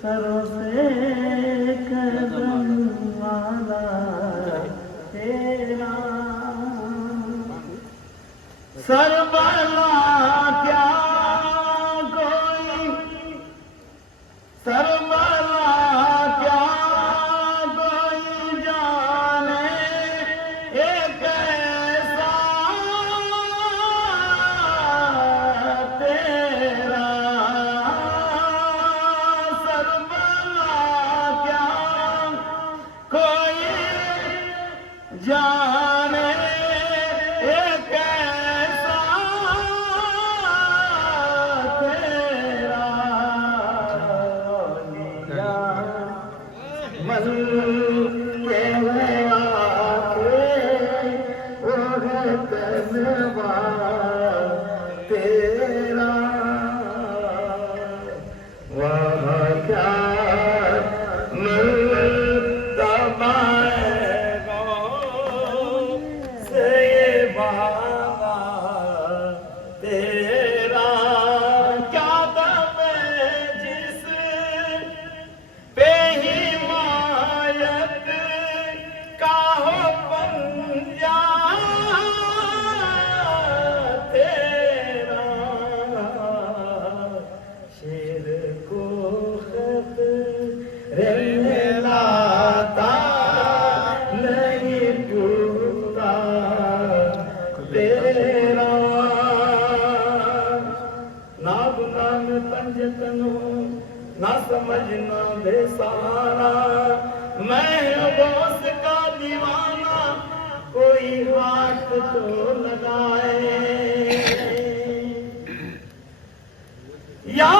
सरों से कदम वाला तेरा सरबला क्या कोई सरबला क्या कोई जाने एक ऐसा तेरा सरबला क्या कोई जाने एक ऐसा तेरा लिया मन के आके वो है कनवा तेरा वहाँ क्या मिलता पाएगा से ये बहाना तेरा क्या दम है जिस पे हिमायत का हो पंजा तेरा शेर को खत रहने लाता नहीं टूटता तेरा ना गुना में पंजतनो ना समझना बेसहारा मैं गौस का दीवाना कोई हाथ तो लगाए या